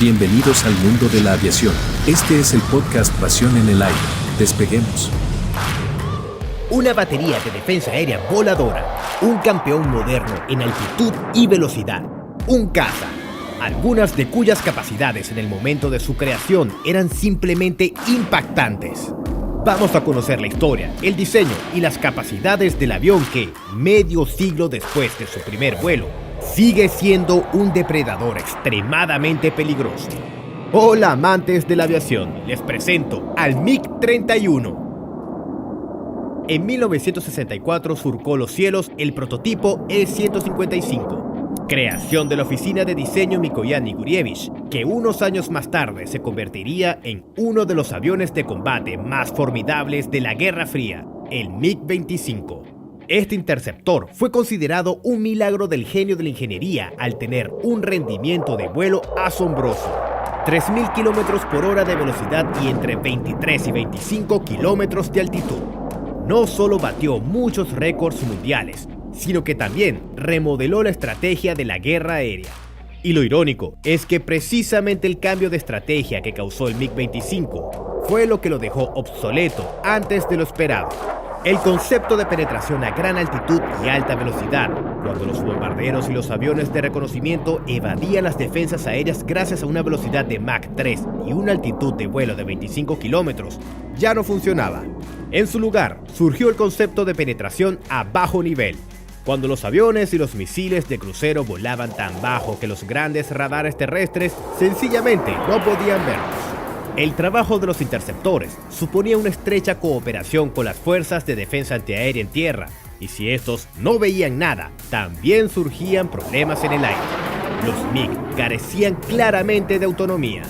Bienvenidos al mundo de la aviación. Este es el podcast Pasión en el Aire. Despeguemos. Una batería de defensa aérea voladora, un campeón moderno en altitud y velocidad, un caza, algunas de cuyas capacidades en el momento de su creación eran simplemente impactantes. Vamos a conocer la historia, el diseño y las capacidades del avión que, medio siglo después de su primer vuelo, sigue siendo un depredador extremadamente peligroso. Hola amantes de la aviación, les presento al MiG-31. En 1964 surcó los cielos el prototipo E-155, creación de la oficina de diseño Mikoyan Gurevich, que unos años más tarde se convertiría en uno de los aviones de combate más formidables de la Guerra Fría, el MiG-25. Este interceptor fue considerado un milagro del genio de la ingeniería al tener un rendimiento de vuelo asombroso. 3.000 km por hora de velocidad y entre 23 y 25 km de altitud. No solo batió muchos récords mundiales, sino que también remodeló la estrategia de la guerra aérea. Y lo irónico es que precisamente el cambio de estrategia que causó el MiG-25 fue lo que lo dejó obsoleto antes de lo esperado. El concepto de penetración a gran altitud y alta velocidad, cuando los bombarderos y los aviones de reconocimiento evadían las defensas aéreas gracias a una velocidad de Mach 3 y una altitud de vuelo de 25 kilómetros, ya no funcionaba. En su lugar, surgió el concepto de penetración a bajo nivel, cuando los aviones y los misiles de crucero volaban tan bajo que los grandes radares terrestres sencillamente no podían verlos. El trabajo de los interceptores suponía una estrecha cooperación con las fuerzas de defensa antiaérea en tierra, y si estos no veían nada, también surgían problemas en el aire. Los MiG carecían claramente de autonomía.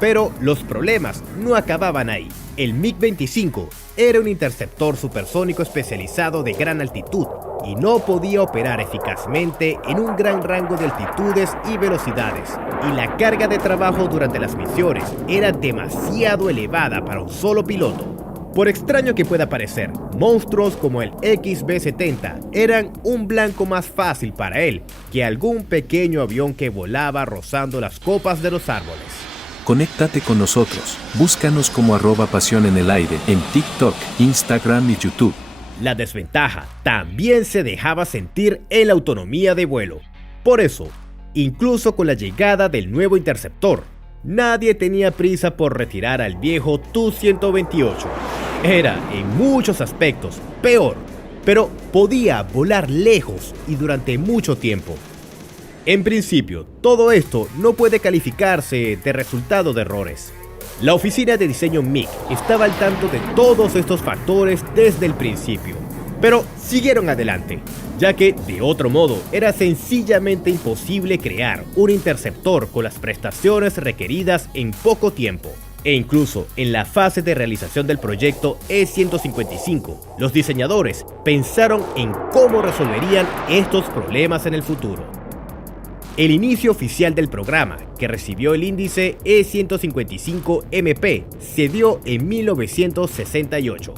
Pero los problemas no acababan ahí. El MiG-25 era un interceptor supersónico especializado de gran altitud y no podía operar eficazmente en un gran rango de altitudes y velocidades. Y la carga de trabajo durante las misiones era demasiado elevada para un solo piloto. Por extraño que pueda parecer, monstruos como el XB-70 eran un blanco más fácil para él que algún pequeño avión que volaba rozando las copas de los árboles. Conéctate con nosotros. Búscanos como @Pasión en el Aire en TikTok, Instagram y YouTube. La desventaja también se dejaba sentir en la autonomía de vuelo. Por eso, incluso con la llegada del nuevo interceptor, nadie tenía prisa por retirar al viejo Tu-128. Era, en muchos aspectos, peor, pero podía volar lejos y durante mucho tiempo. En principio, todo esto no puede calificarse de resultado de errores. La oficina de diseño MiG estaba al tanto de todos estos factores desde el principio, pero siguieron adelante, ya que de otro modo era sencillamente imposible crear un interceptor con las prestaciones requeridas en poco tiempo. E incluso en la fase de realización del proyecto E-155, los diseñadores pensaron en cómo resolverían estos problemas en el futuro. El inicio oficial del programa, que recibió el índice E-155MP, se dio en 1968.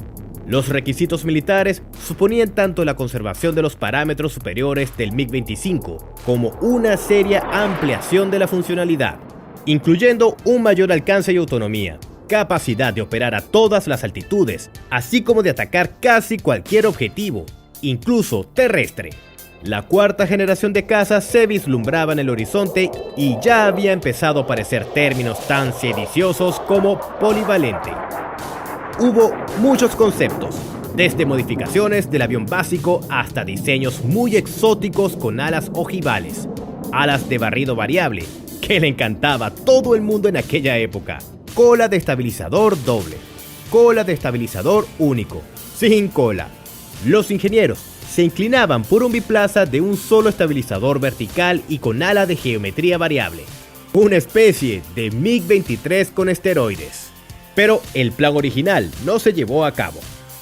Los requisitos militares suponían tanto la conservación de los parámetros superiores del MiG-25 como una seria ampliación de la funcionalidad, incluyendo un mayor alcance y autonomía, capacidad de operar a todas las altitudes, así como de atacar casi cualquier objetivo, incluso terrestre. La cuarta generación de cazas se vislumbraba en el horizonte y ya había empezado a aparecer términos tan sediciosos como polivalente. Hubo muchos conceptos, desde modificaciones del avión básico hasta diseños muy exóticos con alas ojivales, alas de barrido variable, que le encantaba a todo el mundo en aquella época, cola de estabilizador doble, cola de estabilizador único, sin cola. Los ingenieros se inclinaban por un biplaza de un solo estabilizador vertical y con ala de geometría variable, una especie de MiG-23 con esteroides. Pero el plan original no se llevó a cabo.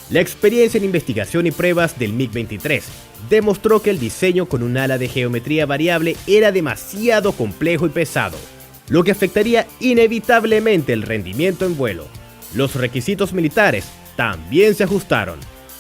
La experiencia en investigación y pruebas del MiG-23 demostró que el diseño con un ala de geometría variable era demasiado complejo y pesado, lo que afectaría inevitablemente el rendimiento en vuelo. Los requisitos militares también se ajustaron.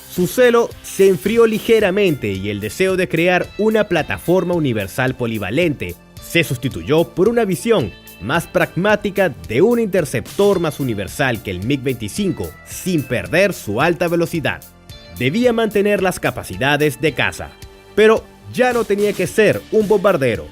Su celo se enfrió ligeramente y el deseo de crear una plataforma universal polivalente se sustituyó por una visión más pragmática de un interceptor más universal que el MiG-25 sin perder su alta velocidad. Debía mantener las capacidades de caza, pero ya no tenía que ser un bombardero.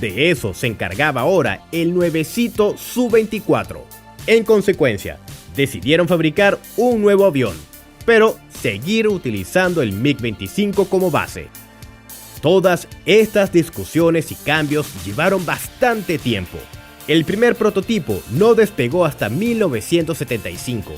De eso se encargaba ahora el nuevecito Su-24. En consecuencia, decidieron fabricar un nuevo avión, pero seguir utilizando el MiG-25 como base. Todas estas discusiones y cambios llevaron bastante tiempo. El primer prototipo no despegó hasta 1975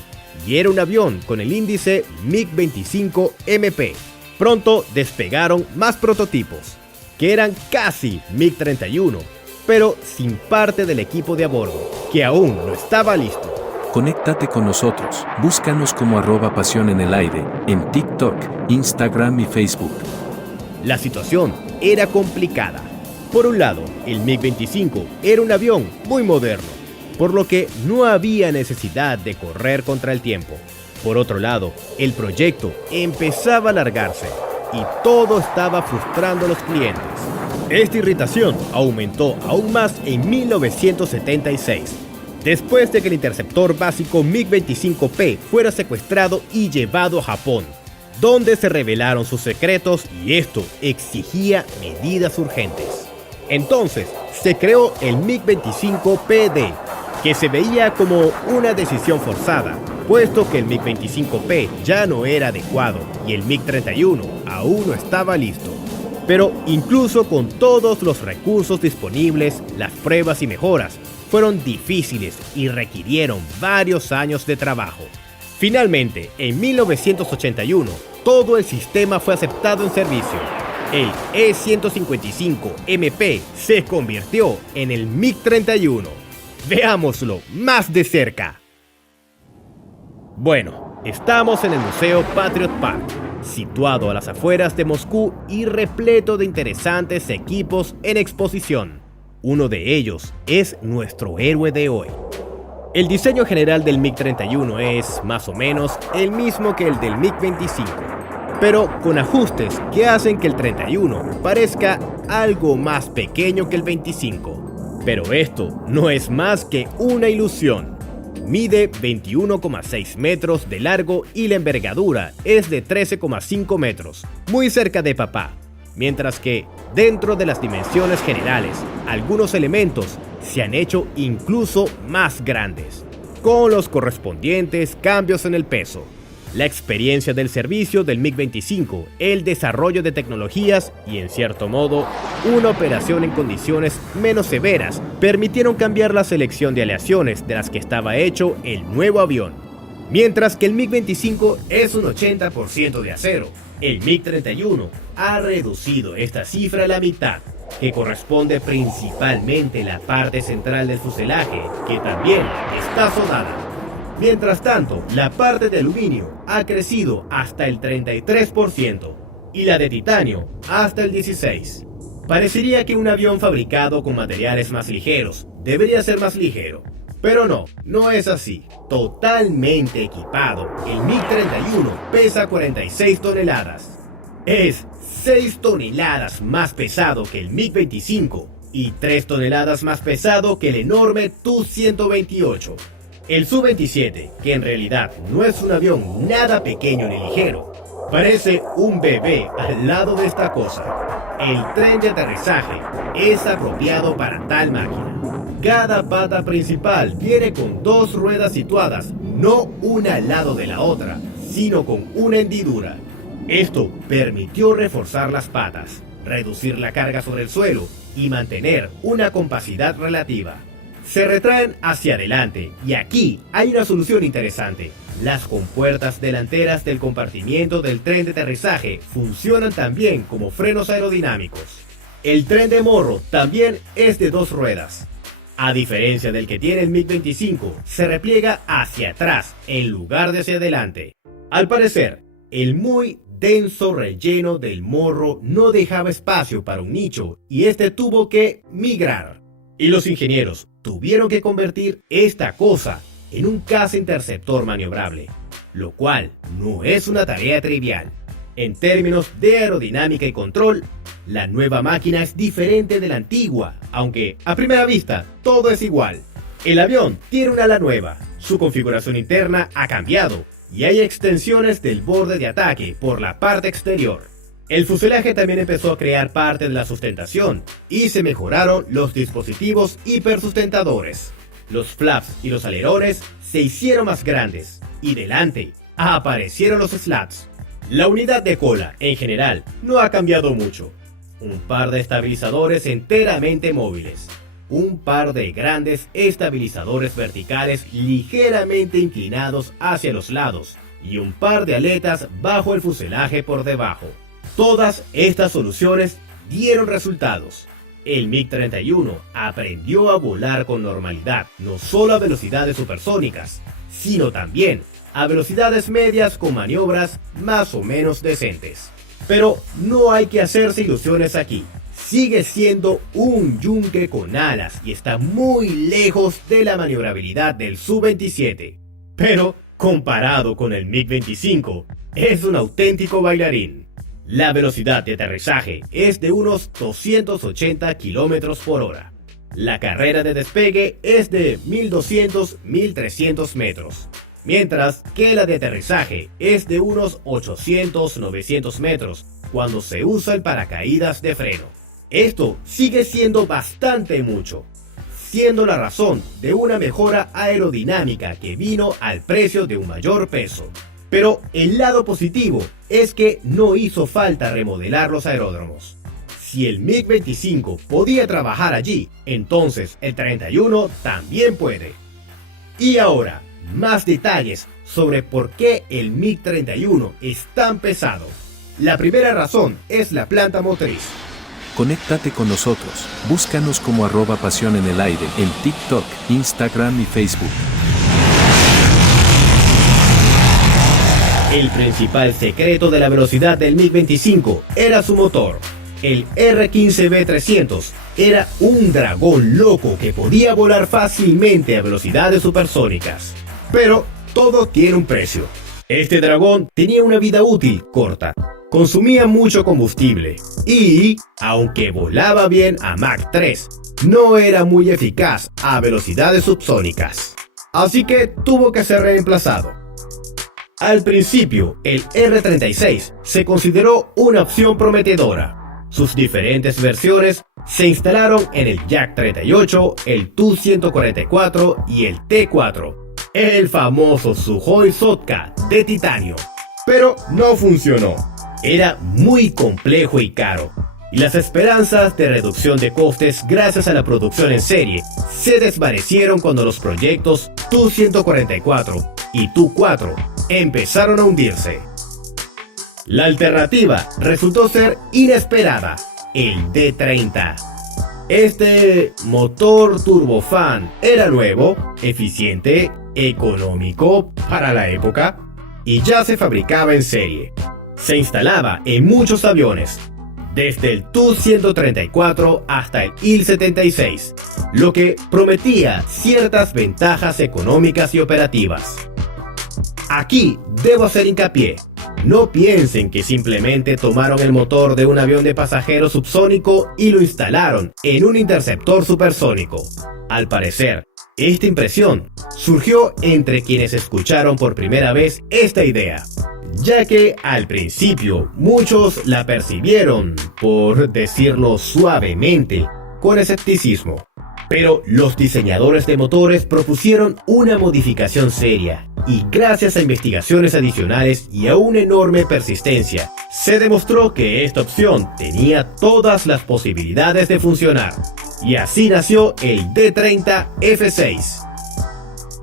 y era un avión con el índice MiG-25MP. Pronto despegaron más prototipos, que eran casi MiG-31, pero sin parte del equipo de a bordo, que aún no estaba listo. Conéctate con nosotros, búscanos como @pasión en el aire, en TikTok, Instagram y Facebook. La situación era complicada. Por un lado, el MiG-25 era un avión muy moderno, por lo que no había necesidad de correr contra el tiempo. Por otro lado, el proyecto empezaba a alargarse y todo estaba frustrando a los clientes. Esta irritación aumentó aún más en 1976, después de que el interceptor básico MiG-25P fuera secuestrado y llevado a Japón, donde se revelaron sus secretos y esto exigía medidas urgentes. Entonces se creó el MiG-25PD, que se veía como una decisión forzada, puesto que el MiG-25P ya no era adecuado y el MiG-31 aún no estaba listo. Pero incluso con todos los recursos disponibles, las pruebas y mejoras fueron difíciles y requirieron varios años de trabajo. Finalmente, en 1981, todo el sistema fue aceptado en servicio. El E-155MP se convirtió en el MiG-31. Veámoslo más de cerca. Bueno, estamos en el Museo Patriot Park, situado a las afueras de Moscú y repleto de interesantes equipos en exposición. Uno de ellos es nuestro héroe de hoy. El diseño general del MiG-31 es, más o menos, el mismo que el del MiG-25, pero con ajustes que hacen que el 31 parezca algo más pequeño que el 25. Pero esto no es más que una ilusión. Mide 21,6 metros de largo y la envergadura es de 13,5 metros, muy cerca de papá. Mientras que, dentro de las dimensiones generales, algunos elementos se han hecho incluso más grandes, con los correspondientes cambios en el peso. La experiencia del servicio del MiG-25, el desarrollo de tecnologías y, en cierto modo, una operación en condiciones menos severas permitieron cambiar la selección de aleaciones de las que estaba hecho el nuevo avión. Mientras que el MiG-25 es un 80% de acero, el MiG-31 ha reducido esta cifra a la mitad, que corresponde principalmente a la parte central del fuselaje, que también está soldada. Mientras tanto, la parte de aluminio ha crecido hasta el 33% y la de titanio hasta el 16%. Parecería que un avión fabricado con materiales más ligeros debería ser más ligero, pero no es así. Totalmente equipado, el MiG-31 pesa 46 toneladas. Es 6 toneladas más pesado que el MiG-25 y 3 toneladas más pesado que el enorme Tu-128. El Su-27, que en realidad no es un avión nada pequeño ni ligero, parece un bebé al lado de esta cosa. El tren de aterrizaje es apropiado para tal máquina. Cada pata principal viene con 2 ruedas situadas, no una al lado de la otra, sino con una hendidura. Esto permitió reforzar las patas, reducir la carga sobre el suelo y mantener una compacidad relativa. Se retraen hacia adelante y aquí hay una solución interesante. Las compuertas delanteras del compartimiento del tren de aterrizaje funcionan también como frenos aerodinámicos. El tren de morro también es de 2 ruedas. A diferencia del que tiene el MiG-25, se repliega hacia atrás en lugar de hacia adelante. Al parecer, el muy denso relleno del morro no dejaba espacio para un nicho y este tuvo que migrar. Y los ingenieros tuvieron que convertir esta cosa en un caza interceptor maniobrable, lo cual no es una tarea trivial. En términos de aerodinámica y control, la nueva máquina es diferente de la antigua, aunque a primera vista todo es igual. El avión tiene una ala nueva, su configuración interna ha cambiado y hay extensiones del borde de ataque por la parte exterior. El fuselaje también empezó a crear parte de la sustentación y se mejoraron los dispositivos hipersustentadores. Los flaps y los alerones se hicieron más grandes y delante aparecieron los slats. La unidad de cola, en general, no ha cambiado mucho. Un par de estabilizadores enteramente móviles. Un par de grandes estabilizadores verticales ligeramente inclinados hacia los lados. Y un par de aletas bajo el fuselaje por debajo. Todas estas soluciones dieron resultados. El MiG-31 aprendió a volar con normalidad, no solo a velocidades supersónicas, sino también a velocidades medias con maniobras más o menos decentes. Pero no hay que hacerse ilusiones aquí. Sigue siendo un yunque con alas y está muy lejos de la maniobrabilidad del Su-27. Pero, comparado con el MiG-25, es un auténtico bailarín. La velocidad de aterrizaje es de unos 280 km por hora. La carrera de despegue es de 1200-1300 metros. Mientras que la de aterrizaje es de unos 800-900 metros cuando se usa el paracaídas de freno. Esto sigue siendo bastante mucho, siendo la razón de una mejora aerodinámica que vino al precio de un mayor peso. Pero el lado positivo es que no hizo falta remodelar los aeródromos. Si el MiG-25 podía trabajar allí, entonces el 31 también puede. Y ahora, más detalles sobre por qué el MiG-31 es tan pesado. La primera razón es la planta motriz. Conéctate con nosotros. Búscanos como @pasión en el aire en TikTok, Instagram y Facebook. El principal secreto de la velocidad del MiG-25 era su motor. El R-15B300 era un dragón loco que podía volar fácilmente a velocidades supersónicas. Pero todo tiene un precio. Este dragón tenía una vida útil corta, consumía mucho combustible y, aunque volaba bien a Mach 3, no era muy eficaz a velocidades subsónicas. Así que tuvo que ser reemplazado. Al principio, el R-36 se consideró una opción prometedora. Sus diferentes versiones se instalaron en el Yak-38, el Tu-144 y el T-4, el famoso Sukhoi Sotka de titanio. Pero no funcionó. Era muy complejo y caro, y las esperanzas de reducción de costes gracias a la producción en serie se desvanecieron cuando los proyectos Tu-144 y Tu-4 empezaron a hundirse. La alternativa resultó ser inesperada, el D-30. Este motor turbofan era nuevo, eficiente, económico para la época y ya se fabricaba en serie. Se instalaba en muchos aviones, desde el Tu-134 hasta el Il-76, lo que prometía ciertas ventajas económicas y operativas. Aquí debo hacer hincapié. No piensen que simplemente tomaron el motor de un avión de pasajeros subsónico y lo instalaron en un interceptor supersónico. Al parecer, esta impresión surgió entre quienes escucharon por primera vez esta idea, ya que al principio muchos la percibieron, por decirlo suavemente, con escepticismo. Pero los diseñadores de motores propusieron una modificación seria y gracias a investigaciones adicionales y a una enorme persistencia, se demostró que esta opción tenía todas las posibilidades de funcionar. Y así nació el D-30 F6.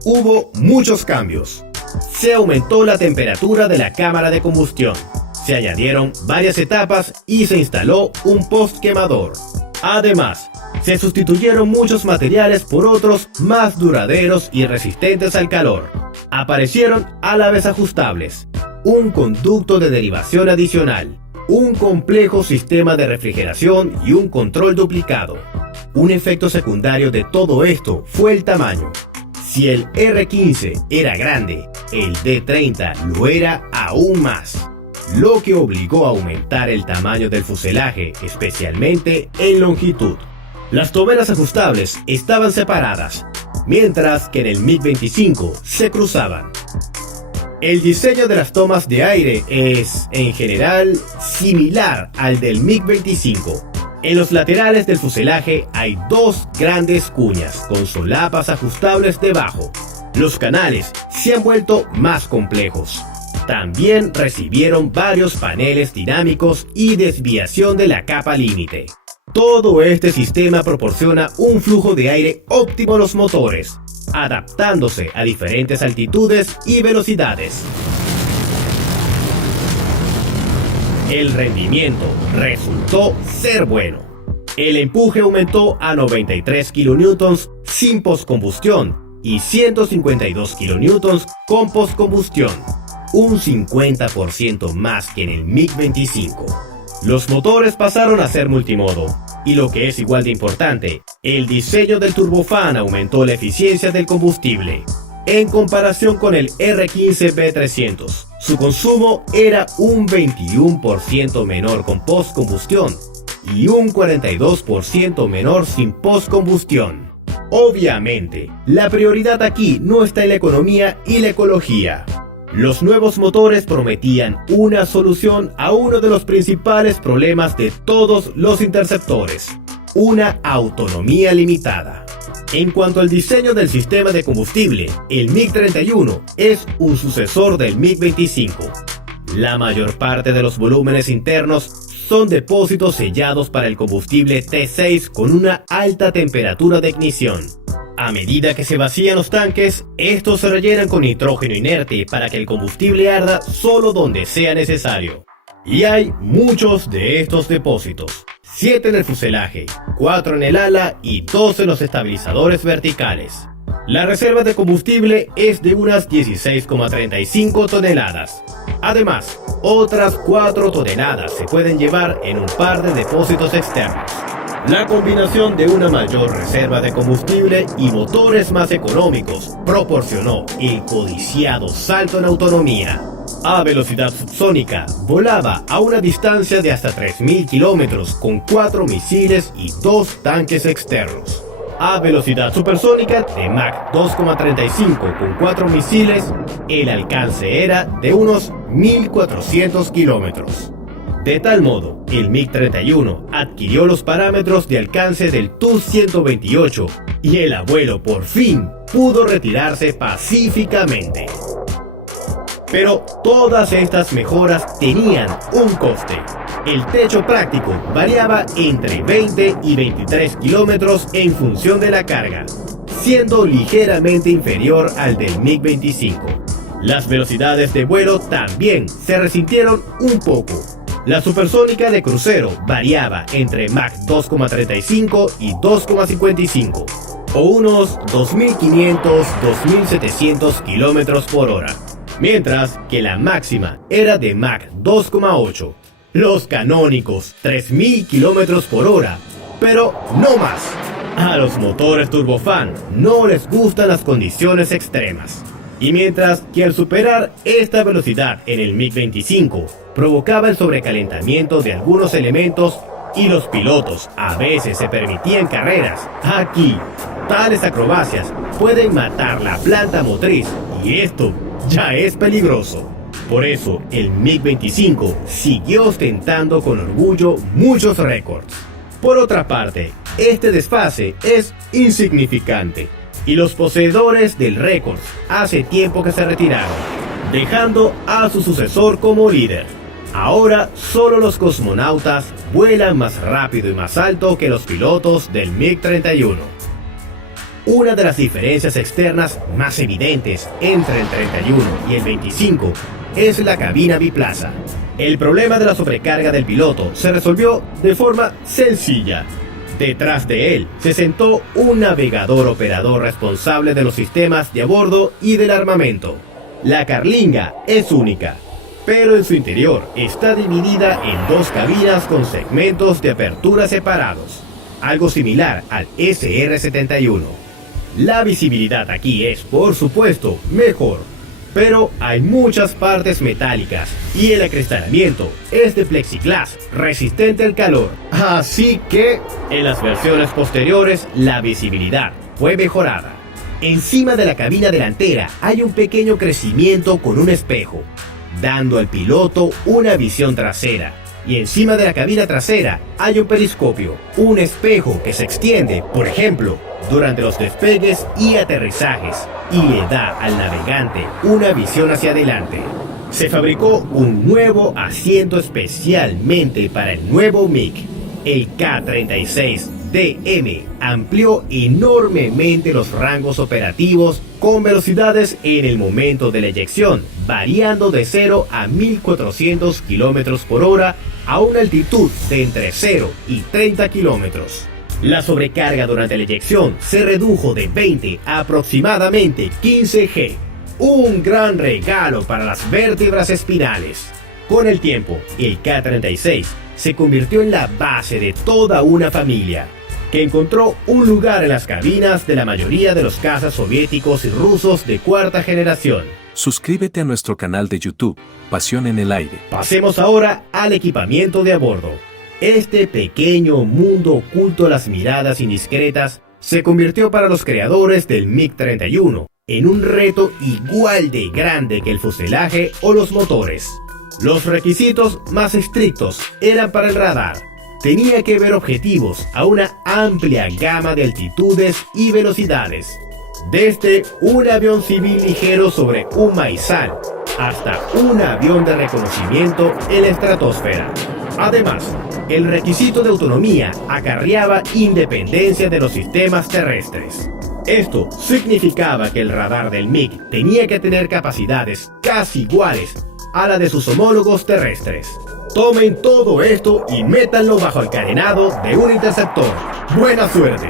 Hubo muchos cambios. Se aumentó la temperatura de la cámara de combustión, se añadieron varias etapas y se instaló un postquemador. Además, se sustituyeron muchos materiales por otros más duraderos y resistentes al calor. Aparecieron alaves ajustables, un conducto de derivación adicional, un complejo sistema de refrigeración y un control duplicado. Un efecto secundario de todo esto fue el tamaño. Si el R-15 era grande, el D-30 lo era aún más. lo que obligó a aumentar el tamaño del fuselaje, especialmente en longitud. Las toberas ajustables estaban separadas, mientras que en el MiG-25 se cruzaban. El diseño de las tomas de aire es, en general, similar al del MiG-25. En los laterales del fuselaje hay dos grandes cuñas con solapas ajustables debajo. Los canales se han vuelto más complejos. También recibieron varios paneles dinámicos y desviación de la capa límite. Todo este sistema proporciona un flujo de aire óptimo a los motores, adaptándose a diferentes altitudes y velocidades. El rendimiento resultó ser bueno. El empuje aumentó a 93 kN sin postcombustión y 152 kN con postcombustión, un 50% más que en el MiG-25. Los motores pasaron a ser multimodo, y lo que es igual de importante, el diseño del turbofán aumentó la eficiencia del combustible. En comparación con el R15B300, su consumo era un 21% menor con postcombustión y un 42% menor sin postcombustión. Obviamente, la prioridad aquí no está en la economía y la ecología. Los nuevos motores prometían una solución a uno de los principales problemas de todos los interceptores: una autonomía limitada. En cuanto al diseño del sistema de combustible, el MiG-31 es un sucesor del MiG-25. La mayor parte de los volúmenes internos son depósitos sellados para el combustible T6 con una alta temperatura de ignición. A medida que se vacían los tanques, estos se rellenan con nitrógeno inerte para que el combustible arda solo donde sea necesario. Y hay muchos de estos depósitos: 7 en el fuselaje, 4 en el ala y 2 en los estabilizadores verticales. La reserva de combustible es de unas 16,35 toneladas. Además, otras 4 toneladas se pueden llevar en un par de depósitos externos. La combinación de una mayor reserva de combustible y motores más económicos proporcionó el codiciado salto en autonomía. A velocidad subsónica, volaba a una distancia de hasta 3.000 kilómetros con 4 misiles y 2 tanques externos. A velocidad supersónica de Mach 2,35 con 4 misiles, el alcance era de unos 1.400 kilómetros. De tal modo, el MiG-31 adquirió los parámetros de alcance del Tu-128 y el abuelo por fin pudo retirarse pacíficamente. Pero todas estas mejoras tenían un coste. El techo práctico variaba entre 20 y 23 kilómetros en función de la carga, siendo ligeramente inferior al del MiG-25. Las velocidades de vuelo también se resintieron un poco. La supersónica de crucero variaba entre Mach 2,35 y 2,55, o unos 2.500-2.700 kilómetros por hora, mientras que la máxima era de Mach 2,8. Los canónicos 3.000 kilómetros por hora, pero no más. A los motores turbofán no les gustan las condiciones extremas. Y mientras que al superar esta velocidad en el MiG-25 provocaba el sobrecalentamiento de algunos elementos y los pilotos a veces se permitían carreras, aquí tales acrobacias pueden matar la planta motriz y esto ya es peligroso. Por eso el MiG-25 siguió ostentando con orgullo muchos récords. Por otra parte, este desfase es insignificante y los poseedores del récord hace tiempo que se retiraron, dejando a su sucesor como líder. Ahora solo los cosmonautas vuelan más rápido y más alto que los pilotos del MiG-31. Una de las diferencias externas más evidentes entre el 31 y el 25 es la cabina biplaza. El problema de la sobrecarga del piloto se resolvió de forma sencilla. Detrás de él se sentó un navegador operador responsable de los sistemas de a bordo y del armamento. La carlinga es única, pero en su interior está dividida en 2 cabinas con segmentos de apertura separados, algo similar al SR-71. La visibilidad aquí es, por supuesto, mejor, pero hay muchas partes metálicas y el acristalamiento es de plexiglas resistente al calor. Así que en las versiones posteriores la visibilidad fue mejorada. Encima de la cabina delantera hay un pequeño crecimiento con un espejo, dando al piloto una visión trasera. Y encima de la cabina trasera hay un periscopio, un espejo que se extiende, por ejemplo, durante los despegues y aterrizajes, y le da al navegante una visión hacia adelante. Se fabricó un nuevo asiento especialmente para el nuevo MiG. El K-36DM amplió enormemente los rangos operativos con velocidades en el momento de la eyección, variando de 0 a 1400 km por hora a una altitud de entre 0 y 30 km. La sobrecarga durante la eyección se redujo de 20 a aproximadamente 15 G. Un gran regalo para las vértebras espinales. Con el tiempo, el K-36 se convirtió en la base de toda una familia, que encontró un lugar en las cabinas de la mayoría de los cazas soviéticos y rusos de cuarta generación. Suscríbete a nuestro canal de YouTube, Pasión en el Aire. Pasemos ahora al equipamiento de a bordo. Este pequeño mundo oculto a las miradas indiscretas se convirtió para los creadores del MiG-31 en un reto igual de grande que el fuselaje o los motores. Los requisitos más estrictos eran para el radar. Tenía que ver objetivos a una amplia gama de altitudes y velocidades, desde un avión civil ligero sobre un maizal hasta un avión de reconocimiento en la estratosfera. Además, el requisito de autonomía acarreaba independencia de los sistemas terrestres. Esto significaba que el radar del MiG tenía que tener capacidades casi iguales a la de sus homólogos terrestres. Tomen todo esto y métanlo bajo el carenado de un interceptor. ¡Buena suerte!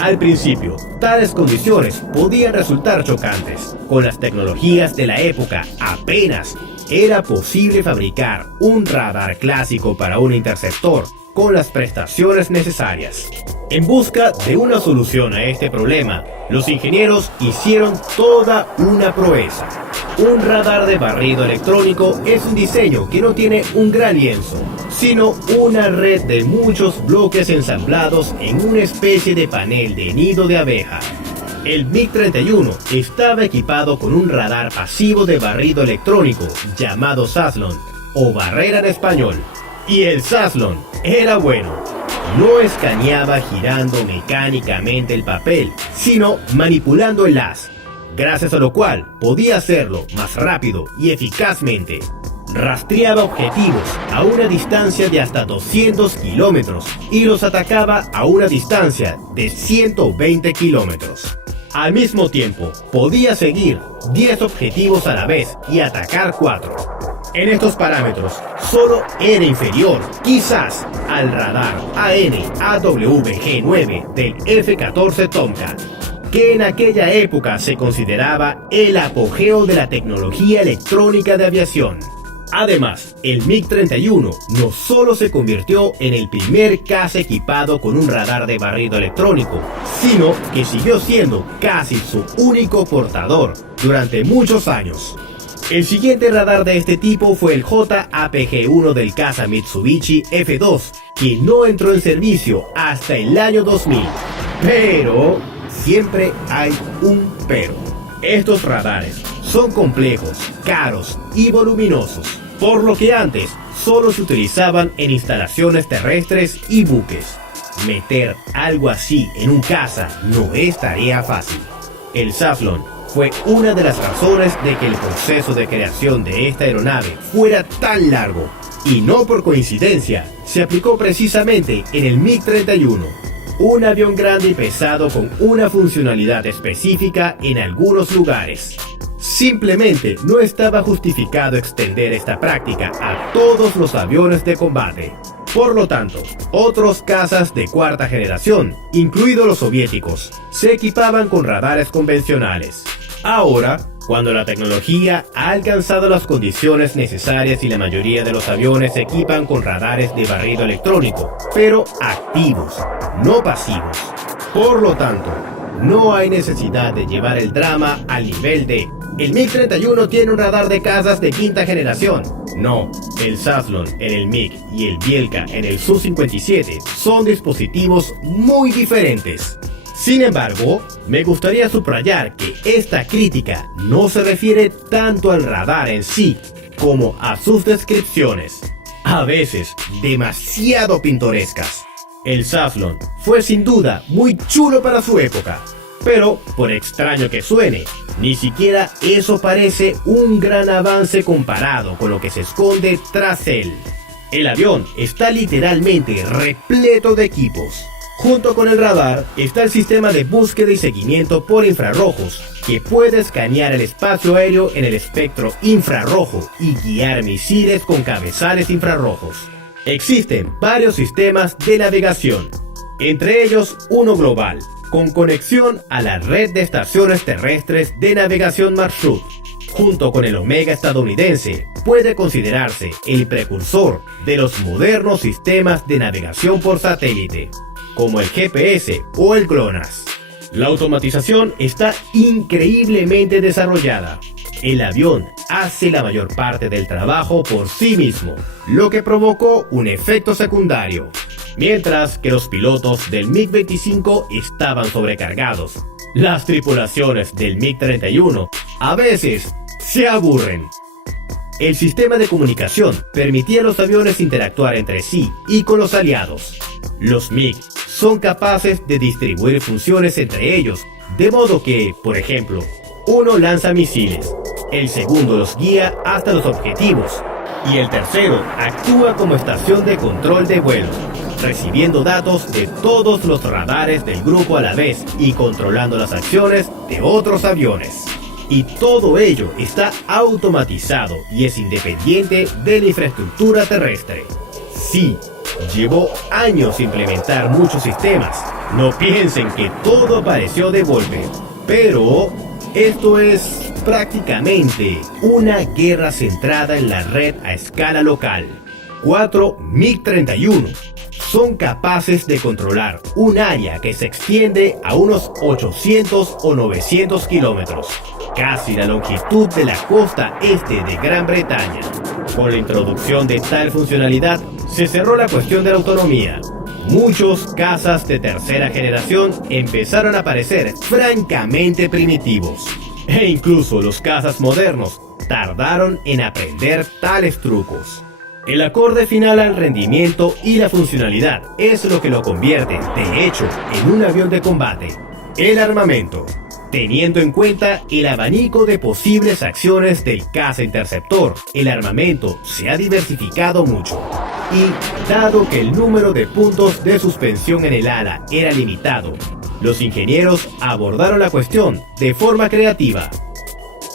Al principio, tales condiciones podían resultar chocantes. Con las tecnologías de la época, apenas era posible fabricar un radar clásico para un interceptor con las prestaciones necesarias. En busca de una solución a este problema, los ingenieros hicieron toda una proeza. Un radar de barrido electrónico es un diseño que no tiene un gran lienzo, sino una red de muchos bloques ensamblados en una especie de panel de nido de abeja. El MiG-31 estaba equipado con un radar pasivo de barrido electrónico llamado Saslon, o barrera en español. Y el Saslon era bueno. No escaneaba girando mecánicamente el papel, sino manipulando el haz, gracias a lo cual podía hacerlo más rápido y eficazmente. Rastreaba objetivos a una distancia de hasta 200 kilómetros y los atacaba a una distancia de 120 kilómetros. Al mismo tiempo, podía seguir 10 objetivos a la vez y atacar 4. En estos parámetros, solo era inferior, quizás, al radar AN/AWG-9 del F-14 Tomcat, que en aquella época se consideraba el apogeo de la tecnología electrónica de aviación. Además, el MiG-31 no solo se convirtió en el primer caza equipado con un radar de barrido electrónico, sino que siguió siendo casi su único portador durante muchos años. El siguiente radar de este tipo fue el JAPG-1 del caza Mitsubishi F-2, que no entró en servicio hasta el año 2000. Pero siempre hay un pero. Estos radares son complejos, caros y voluminosos, por lo que antes solo se utilizaban en instalaciones terrestres y buques. Meter algo así en un caza no es tarea fácil. El Saslon fue una de las razones de que el proceso de creación de esta aeronave fuera tan largo, y no por coincidencia, se aplicó precisamente en el MiG-31. Un avión grande y pesado con una funcionalidad específica en algunos lugares. Simplemente no estaba justificado extender esta práctica a todos los aviones de combate. Por lo tanto, otros cazas de cuarta generación, incluidos los soviéticos, se equipaban con radares convencionales. Ahora, cuando la tecnología ha alcanzado las condiciones necesarias y la mayoría de los aviones se equipan con radares de barrido electrónico, pero activos, no pasivos. Por lo tanto, no hay necesidad de llevar el drama al nivel de El MiG-31 tiene un radar de cazas de quinta generación. No, el Zaslon en el MiG y el Bielka en el Su-57 son dispositivos muy diferentes. Sin embargo, me gustaría subrayar que esta crítica no se refiere tanto al radar en sí como a sus descripciones, a veces demasiado pintorescas. El Zaslon fue sin duda muy chulo para su época, pero por extraño que suene, ni siquiera eso parece un gran avance comparado con lo que se esconde tras él. El avión está literalmente repleto de equipos. Junto con el radar está el sistema de búsqueda y seguimiento por infrarrojos, que puede escanear el espacio aéreo en el espectro infrarrojo y guiar misiles con cabezales infrarrojos. Existen varios sistemas de navegación, entre ellos uno global, con conexión a la red de estaciones terrestres de navegación Marshut. Junto con el Omega estadounidense, puede considerarse el precursor de los modernos sistemas de navegación por satélite, como el GPS o el GLONASS. La automatización está increíblemente desarrollada. El avión hace la mayor parte del trabajo por sí mismo, lo que provocó un efecto secundario, mientras que los pilotos del MiG-25 estaban sobrecargados. Las tripulaciones del MiG-31 a veces se aburren. El sistema de comunicación permitía a los aviones interactuar entre sí y con los aliados. Los MiG son capaces de distribuir funciones entre ellos, de modo que, por ejemplo, uno lanza misiles, el segundo los guía hasta los objetivos y el tercero actúa como estación de control de vuelo, recibiendo datos de todos los radares del grupo a la vez y controlando las acciones de otros aviones. Y todo ello está automatizado y es independiente de la infraestructura terrestre. Sí, llevó años implementar muchos sistemas. No piensen que todo apareció de golpe. Pero esto es prácticamente una guerra centrada en la red a escala local. 4 MiG-31 son capaces de controlar un área que se extiende a unos 800 o 900 kilómetros, casi la longitud de la costa este de Gran Bretaña. Con la introducción de tal funcionalidad, se cerró la cuestión de la autonomía. Muchos cazas de tercera generación empezaron a parecer francamente primitivos, e incluso los cazas modernos tardaron en aprender tales trucos. El acorde final al rendimiento y la funcionalidad es lo que lo convierte, de hecho, en un avión de combate. El armamento. Teniendo en cuenta el abanico de posibles acciones del caza interceptor, el armamento se ha diversificado mucho. Y, dado que el número de puntos de suspensión en el ala era limitado, los ingenieros abordaron la cuestión de forma creativa.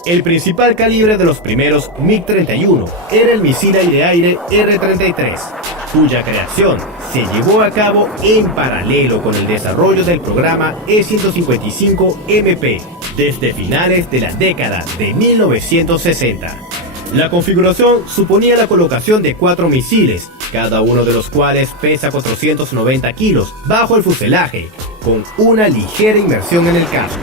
El principal calibre de los primeros MiG-31 era el misil aire-aire R-33, cuya creación se llevó a cabo en paralelo con el desarrollo del programa E-155MP desde finales de la década de 1960. La configuración suponía la colocación de 4 misiles, cada uno de los cuales pesa 490 kilos, bajo el fuselaje, con una ligera inmersión en el casco.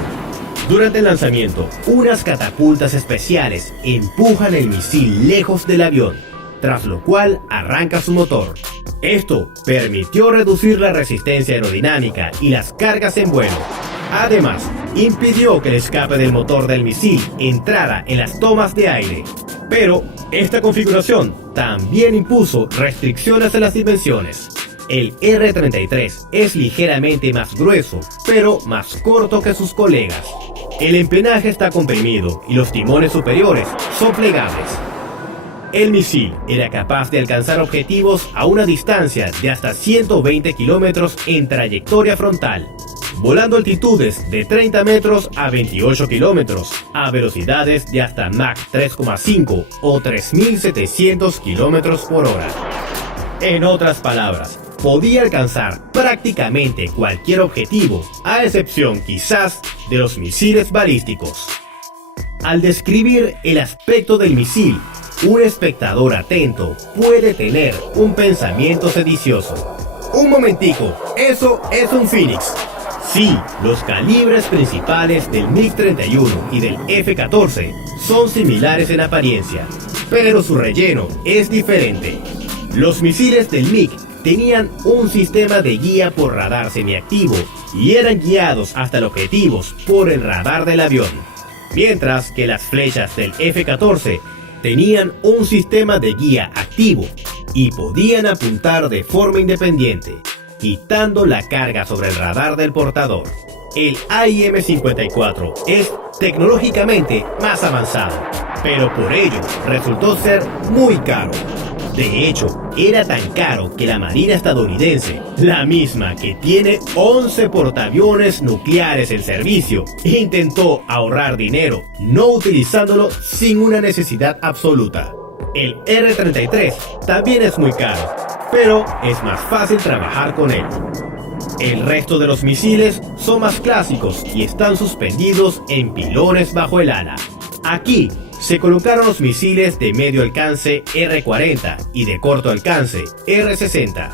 Durante el lanzamiento, unas catapultas especiales empujan el misil lejos del avión, tras lo cual arranca su motor. Esto permitió reducir la resistencia aerodinámica y las cargas en vuelo. Además, impidió que el escape del motor del misil entrara en las tomas de aire. Pero esta configuración también impuso restricciones en las dimensiones. El R-33 es ligeramente más grueso, pero más corto que sus colegas. El empenaje está comprimido y los timones superiores son plegables. El misil era capaz de alcanzar objetivos a una distancia de hasta 120 kilómetros en trayectoria frontal, volando altitudes de 30 metros a 28 kilómetros, a velocidades de hasta Mach 3,5 o 3.700 kilómetros por hora. En otras palabras, podía alcanzar prácticamente cualquier objetivo, a excepción quizás de los misiles balísticos. Al describir el aspecto del misil, un espectador atento puede tener un pensamiento sedicioso. Un momentico, eso es un Phoenix. Sí, los calibres principales del MiG-31 y del F-14 son similares en apariencia, pero su relleno es diferente. Los misiles del MiG tenían un sistema de guía por radar semiactivo y eran guiados hasta los objetivos por el radar del avión, mientras que las flechas del F-14 tenían un sistema de guía activo y podían apuntar de forma independiente, quitando la carga sobre el radar del portador. El AIM-54 es tecnológicamente más avanzado, pero por ello resultó ser muy caro. De hecho, era tan caro que la Marina estadounidense, la misma que tiene 11 portaaviones nucleares en servicio, intentó ahorrar dinero no utilizándolo sin una necesidad absoluta. El R-33 también es muy caro, pero es más fácil trabajar con él. El resto de los misiles son más clásicos y están suspendidos en pilones bajo el ala. Aquí se colocaron los misiles de medio alcance R-40 y de corto alcance R-60.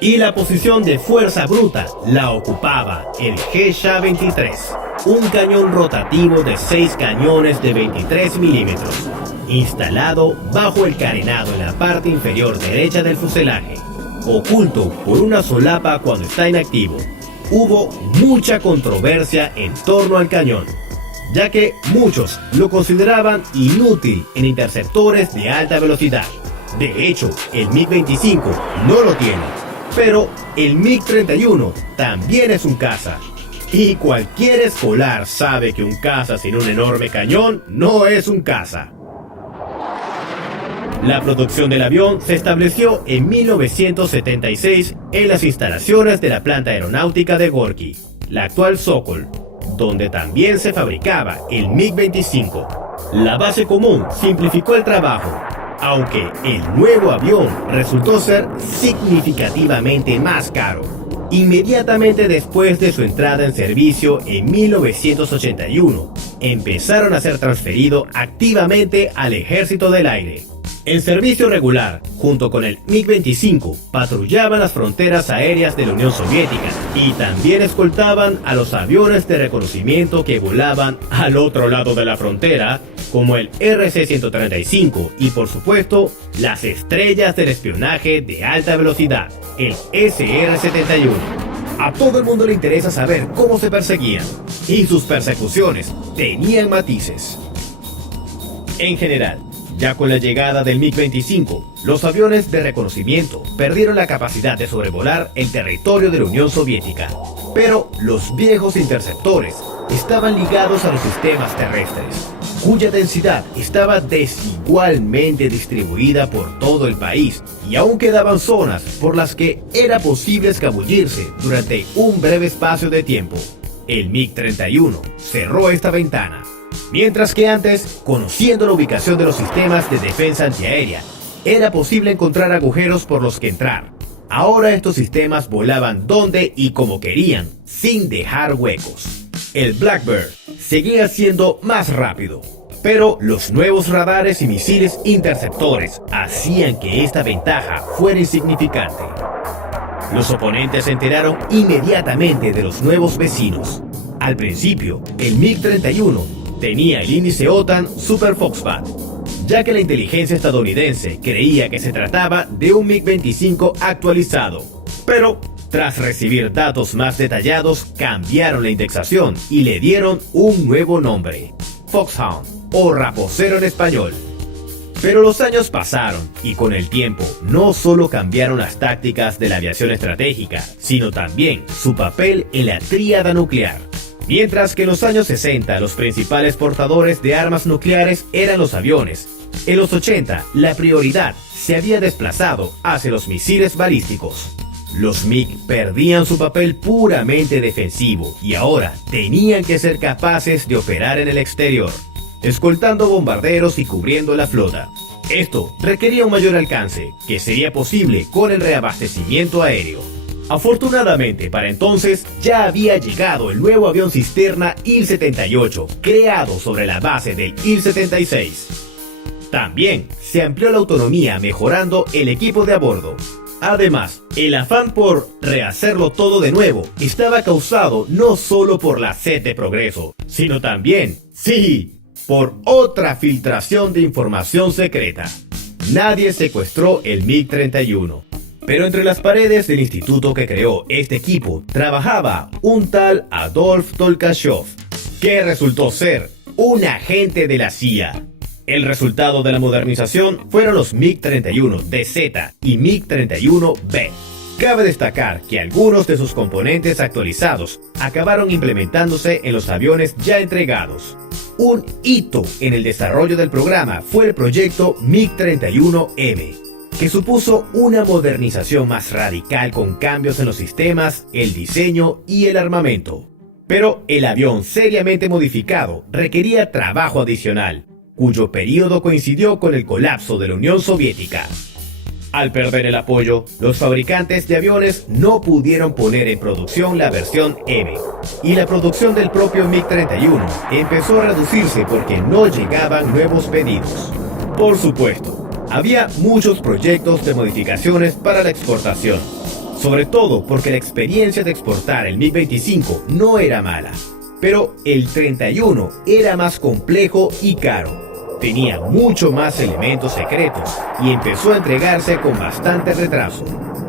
Y la posición de fuerza bruta la ocupaba el GSH-23, un cañón rotativo de 6 cañones de 23 milímetros, instalado bajo el carenado en la parte inferior derecha del fuselaje, oculto por una solapa cuando está inactivo. Hubo mucha controversia en torno al cañón, ya que muchos lo consideraban inútil en interceptores de alta velocidad. De hecho, el MiG-25 no lo tiene, pero el MiG-31 también es un caza. Y cualquier escolar sabe que un caza sin un enorme cañón no es un caza. La producción del avión se estableció en 1976 en las instalaciones de la planta aeronáutica de Gorky, la actual Sokol, donde también se fabricaba el MiG-25. La base común simplificó el trabajo, aunque el nuevo avión resultó ser significativamente más caro. Inmediatamente después de su entrada en servicio en 1981, empezaron a ser transferidos activamente al Ejército del Aire. En servicio regular, junto con el MiG-25, patrullaban las fronteras aéreas de la Unión Soviética y también escoltaban a los aviones de reconocimiento que volaban al otro lado de la frontera, como el RC-135 y por supuesto, las estrellas del espionaje de alta velocidad, el SR-71. A todo el mundo le interesa saber cómo se perseguían, y sus persecuciones tenían matices. En general, ya con la llegada del MiG-25, los aviones de reconocimiento perdieron la capacidad de sobrevolar el territorio de la Unión Soviética. Pero los viejos interceptores estaban ligados a los sistemas terrestres, cuya densidad estaba desigualmente distribuida por todo el país, y aún quedaban zonas por las que era posible escabullirse durante un breve espacio de tiempo. El MiG-31 cerró esta ventana. Mientras que antes, conociendo la ubicación de los sistemas de defensa antiaérea, era posible encontrar agujeros por los que entrar. Ahora estos sistemas volaban donde y como querían, sin dejar huecos. El Blackbird seguía siendo más rápido, pero los nuevos radares y misiles interceptores hacían que esta ventaja fuera insignificante. Los oponentes se enteraron inmediatamente de los nuevos vecinos. Al principio, el MiG-31 tenía el índice OTAN Super Foxbat, ya que la inteligencia estadounidense creía que se trataba de un MiG-25 actualizado. Pero, tras recibir datos más detallados, cambiaron la indexación y le dieron un nuevo nombre, Foxhound, o Raposero en español. Pero los años pasaron y con el tiempo no solo cambiaron las tácticas de la aviación estratégica, sino también su papel en la tríada nuclear. Mientras que en los años 60 los principales portadores de armas nucleares eran los aviones, en los 80 la prioridad se había desplazado hacia los misiles balísticos. Los MiG perdían su papel puramente defensivo y ahora tenían que ser capaces de operar en el exterior, escoltando bombarderos y cubriendo la flota. Esto requería un mayor alcance, que sería posible con el reabastecimiento aéreo. Afortunadamente para entonces ya había llegado el nuevo avión cisterna Il-78, creado sobre la base del Il-76. También se amplió la autonomía mejorando el equipo de a bordo. Además, el afán por rehacerlo todo de nuevo estaba causado no solo por la sed de progreso, sino también, sí, por otra filtración de información secreta. Nadie secuestró el MiG-31. Pero entre las paredes del instituto que creó este equipo trabajaba un tal Adolf Tolkachov, que resultó ser un agente de la CIA. El resultado de la modernización fueron los MiG-31DZ y MiG-31B. Cabe destacar que algunos de sus componentes actualizados acabaron implementándose en los aviones ya entregados. Un hito en el desarrollo del programa fue el proyecto MiG-31M, que supuso una modernización más radical con cambios en los sistemas, el diseño y el armamento. Pero el avión seriamente modificado requería trabajo adicional, cuyo periodo coincidió con el colapso de la Unión Soviética. Al perder el apoyo, los fabricantes de aviones no pudieron poner en producción la versión M, y la producción del propio MiG-31 empezó a reducirse porque no llegaban nuevos pedidos. Por supuesto, había muchos proyectos de modificaciones para la exportación, sobre todo porque la experiencia de exportar el MiG-25 no era mala, pero el 31 era más complejo y caro. Tenía mucho más elementos secretos y empezó a entregarse con bastante retraso.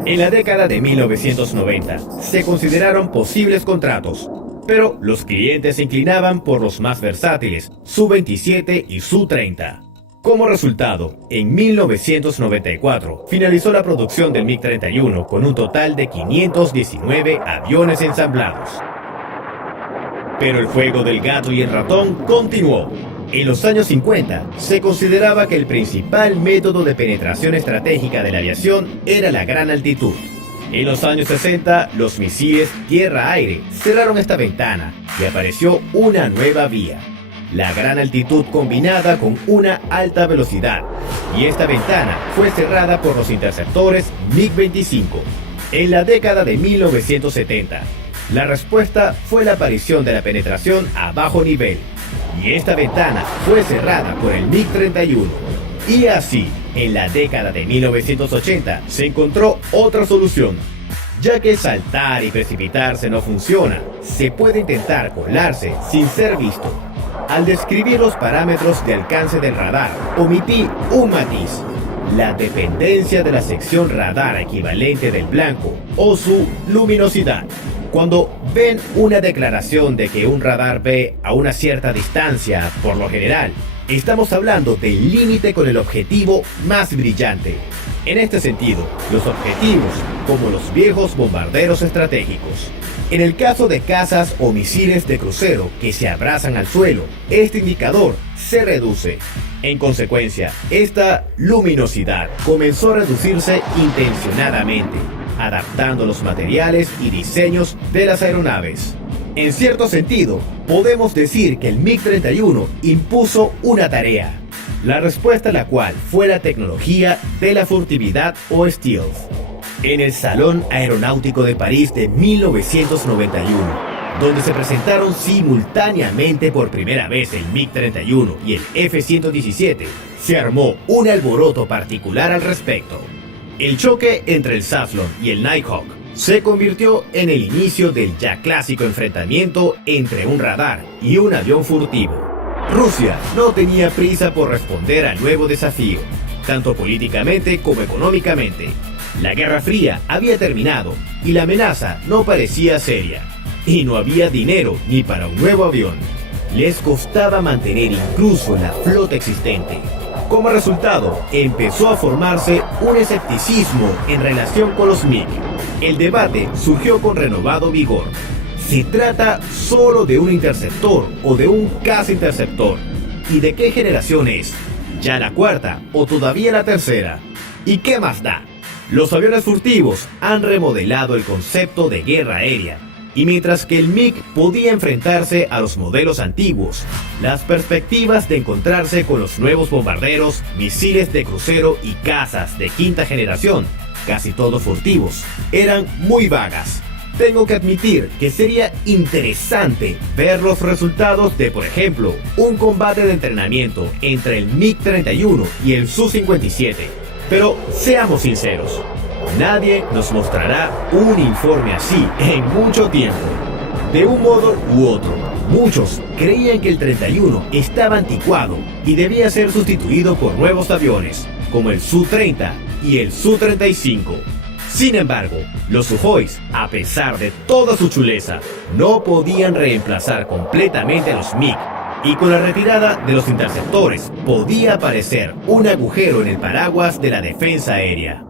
En la década de 1990 se consideraron posibles contratos, pero los clientes se inclinaban por los más versátiles, Su-27 y Su-30. Como resultado, en 1994 finalizó la producción del MiG-31 con un total de 519 aviones ensamblados. Pero el juego del gato y el ratón continuó. En los años 50, se consideraba que el principal método de penetración estratégica de la aviación era la gran altitud. En los años 60, los misiles tierra-aire cerraron esta ventana y apareció una nueva vía: la gran altitud combinada con una alta velocidad, y esta ventana fue cerrada por los interceptores MiG-25. En la década de 1970, la respuesta fue la aparición de la penetración a bajo nivel, y esta ventana fue cerrada por el MiG-31. Y así, en la década de 1980 se encontró otra solución. Ya que saltar y precipitarse no funciona, se puede intentar colarse sin ser visto. Al describir los parámetros de alcance del radar, omití un matiz: la dependencia de la sección radar equivalente del blanco o su luminosidad. Cuando ven una declaración de que un radar ve a una cierta distancia, por lo general, estamos hablando del límite con el objetivo más brillante. En este sentido, los objetivos, como los viejos bombarderos estratégicos. En el caso de cazas o misiles de crucero que se abrazan al suelo, este indicador se reduce. En consecuencia, esta luminosidad comenzó a reducirse intencionadamente, adaptando los materiales y diseños de las aeronaves. En cierto sentido, podemos decir que el MiG-31 impuso una tarea, la respuesta a la cual fue la tecnología de la furtividad o stealth. En el Salón Aeronáutico de París de 1991, donde se presentaron simultáneamente por primera vez el MiG-31 y el F-117, se armó un alboroto particular al respecto. El choque entre el Saflon y el Nighthawk se convirtió en el inicio del ya clásico enfrentamiento entre un radar y un avión furtivo. Rusia no tenía prisa por responder al nuevo desafío, tanto políticamente como económicamente. La Guerra Fría había terminado y la amenaza no parecía seria. Y no había dinero ni para un nuevo avión. Les costaba mantener incluso la flota existente. Como resultado, empezó a formarse un escepticismo en relación con los MiG. El debate surgió con renovado vigor. ¿Se trata solo de un interceptor o de un caza interceptor? ¿Y de qué generación es? ¿Ya la cuarta o todavía la tercera? ¿Y qué más da? Los aviones furtivos han remodelado el concepto de guerra aérea. Y mientras que el MiG podía enfrentarse a los modelos antiguos, las perspectivas de encontrarse con los nuevos bombarderos, misiles de crucero y cazas de quinta generación, casi todos furtivos, eran muy vagas. Tengo que admitir que sería interesante ver los resultados de, por ejemplo, un combate de entrenamiento entre el MiG-31 y el Su-57. Pero seamos sinceros, Nadie nos mostrará un informe así en mucho tiempo. De un modo u otro, muchos creían que el 31 estaba anticuado y debía ser sustituido por nuevos aviones, como el Su-30 y el Su-35. Sin embargo, los Sujos, a pesar de toda su chuleza, no podían reemplazar completamente a los MiG, y con la retirada de los interceptores podía aparecer un agujero en el paraguas de la defensa aérea.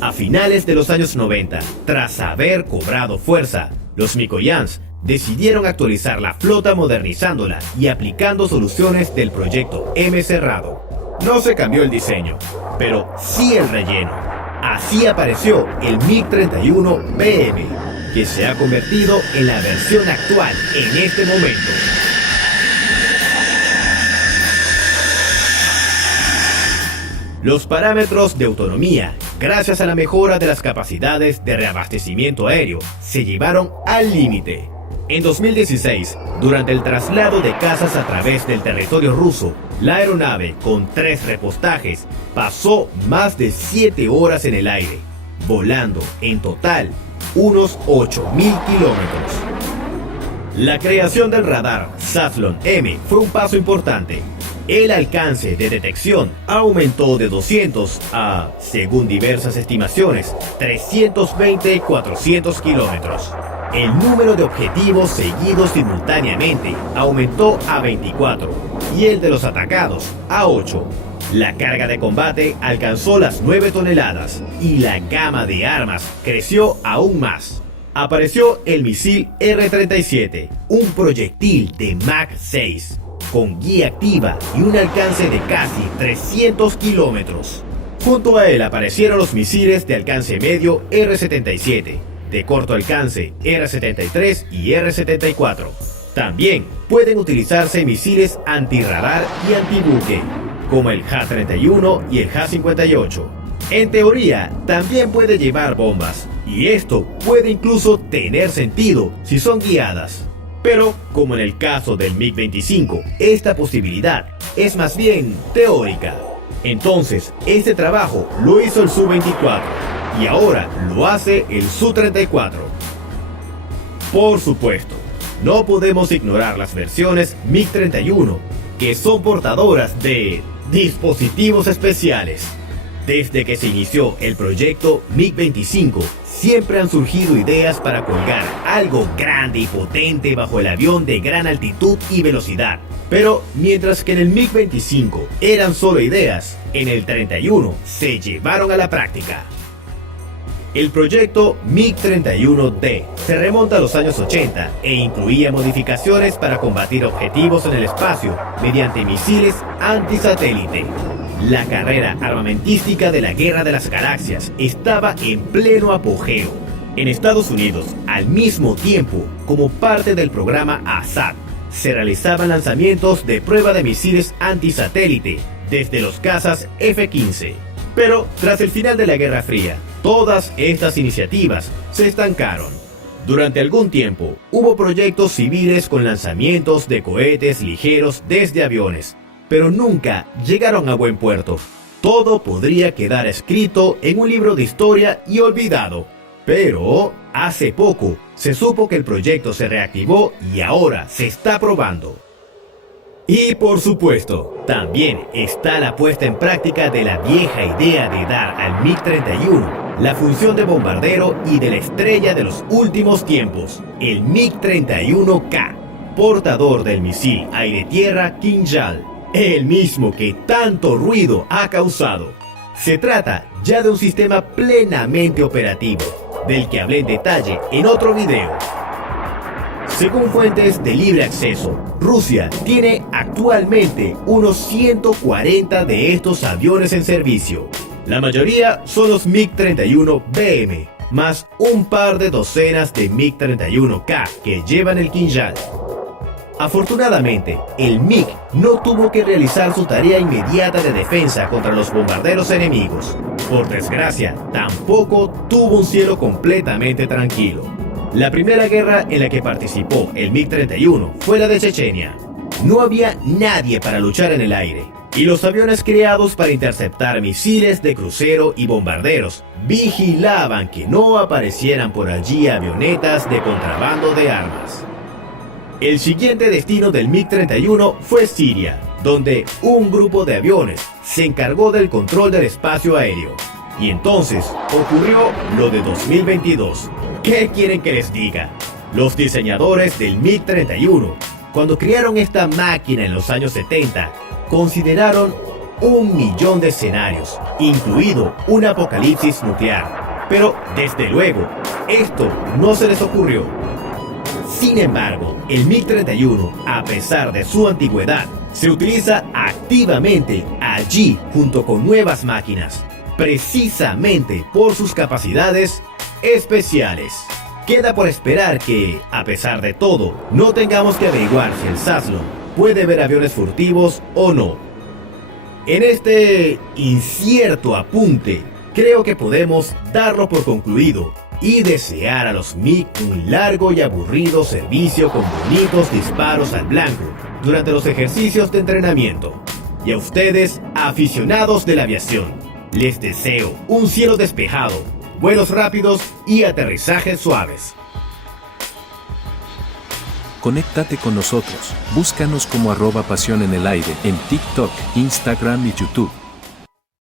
A finales de los años 90, tras haber cobrado fuerza, los Mikoyans decidieron actualizar la flota modernizándola y aplicando soluciones del proyecto M cerrado. No se cambió el diseño, pero sí el relleno. Así apareció el MiG-31BM, que se ha convertido en la versión actual en este momento. Los parámetros de autonomía, gracias a la mejora de las capacidades de reabastecimiento aéreo, se llevaron al límite. En 2016, durante el traslado de cazas a través del territorio ruso, la aeronave, con 3 repostajes, pasó más de 7 horas en el aire, volando en total unos 8.000 kilómetros. La creación del radar Sathlon M fue un paso importante. El alcance de detección aumentó de 200 a, según diversas estimaciones, 320-400 kilómetros. El número de objetivos seguidos simultáneamente aumentó a 24 y el de los atacados a 8. La carga de combate alcanzó las 9 toneladas y la gama de armas creció aún más. Apareció el misil R-37, un proyectil de Mach 6, con guía activa y un alcance de casi 300 kilómetros. Junto a él aparecieron los misiles de alcance medio R-77, de corto alcance R-73 y R-74. También pueden utilizarse misiles antirradar y antibuque, como el Ja-31 y el Ja-58. En teoría, también puede llevar bombas, y esto puede incluso tener sentido si son guiadas. Pero, como en el caso del MiG-25, esta posibilidad es más bien teórica. Entonces, este trabajo lo hizo el Su-24, y ahora lo hace el Su-34. Por supuesto, no podemos ignorar las versiones MiG-31, que son portadoras de dispositivos especiales. Desde que se inició el proyecto MiG-25, siempre han surgido ideas para colgar algo grande y potente bajo el avión de gran altitud y velocidad. Pero mientras que en el MiG-25 eran solo ideas, en el 31 se llevaron a la práctica. El proyecto MiG-31D se remonta a los años 80 e incluía modificaciones para combatir objetivos en el espacio mediante misiles antisatélite. La carrera armamentística de la Guerra de las Galaxias estaba en pleno apogeo. En Estados Unidos, al mismo tiempo, como parte del programa ASAT, se realizaban lanzamientos de prueba de misiles antisatélite desde los cazas F-15. Pero tras el final de la Guerra Fría, todas estas iniciativas se estancaron. Durante algún tiempo, hubo proyectos civiles con lanzamientos de cohetes ligeros desde aviones, pero nunca llegaron a buen puerto. Todo podría quedar escrito en un libro de historia y olvidado. Pero hace poco se supo que el proyecto se reactivó y ahora se está probando. Y por supuesto, también está la puesta en práctica de la vieja idea de dar al MiG-31 la función de bombardero y de la estrella de los últimos tiempos, el MiG-31K, portador del misil aire-tierra Kinjal, el mismo que tanto ruido ha causado. Se trata ya de un sistema plenamente operativo, del que hablé en detalle en otro video. Según fuentes de libre acceso, Rusia tiene actualmente unos 140 de estos aviones en servicio. La mayoría son los MiG-31BM, más un par de docenas de MiG-31K que llevan el Kinjal. Afortunadamente, el MiG no tuvo que realizar su tarea inmediata de defensa contra los bombarderos enemigos. Por desgracia, tampoco tuvo un cielo completamente tranquilo. La primera guerra en la que participó el MiG-31 fue la de Chechenia. No había nadie para luchar en el aire. Y los aviones creados para interceptar misiles de crucero y bombarderos vigilaban que no aparecieran por allí avionetas de contrabando de armas. El siguiente destino del MiG-31 fue Siria, donde un grupo de aviones se encargó del control del espacio aéreo. Y entonces ocurrió lo de 2022. ¿Qué quieren que les diga? Los diseñadores del MiG-31, cuando crearon esta máquina en los años 70, consideraron 1.000.000 de escenarios, incluido un apocalipsis nuclear. Pero, desde luego, esto no se les ocurrió. Sin embargo, el MiG-31, a pesar de su antigüedad, se utiliza activamente allí junto con nuevas máquinas, precisamente por sus capacidades especiales. Queda por esperar que, a pesar de todo, no tengamos que averiguar si el Zaslon puede ver aviones furtivos o no. En este incierto apunte, creo que podemos darlo por concluido y desear a los MiG un largo y aburrido servicio con bonitos disparos al blanco durante los ejercicios de entrenamiento. Y a ustedes, aficionados de la aviación, les deseo un cielo despejado, vuelos rápidos y aterrizajes suaves. Conéctate con nosotros, búscanos como @pasión en el aire en TikTok, Instagram y YouTube.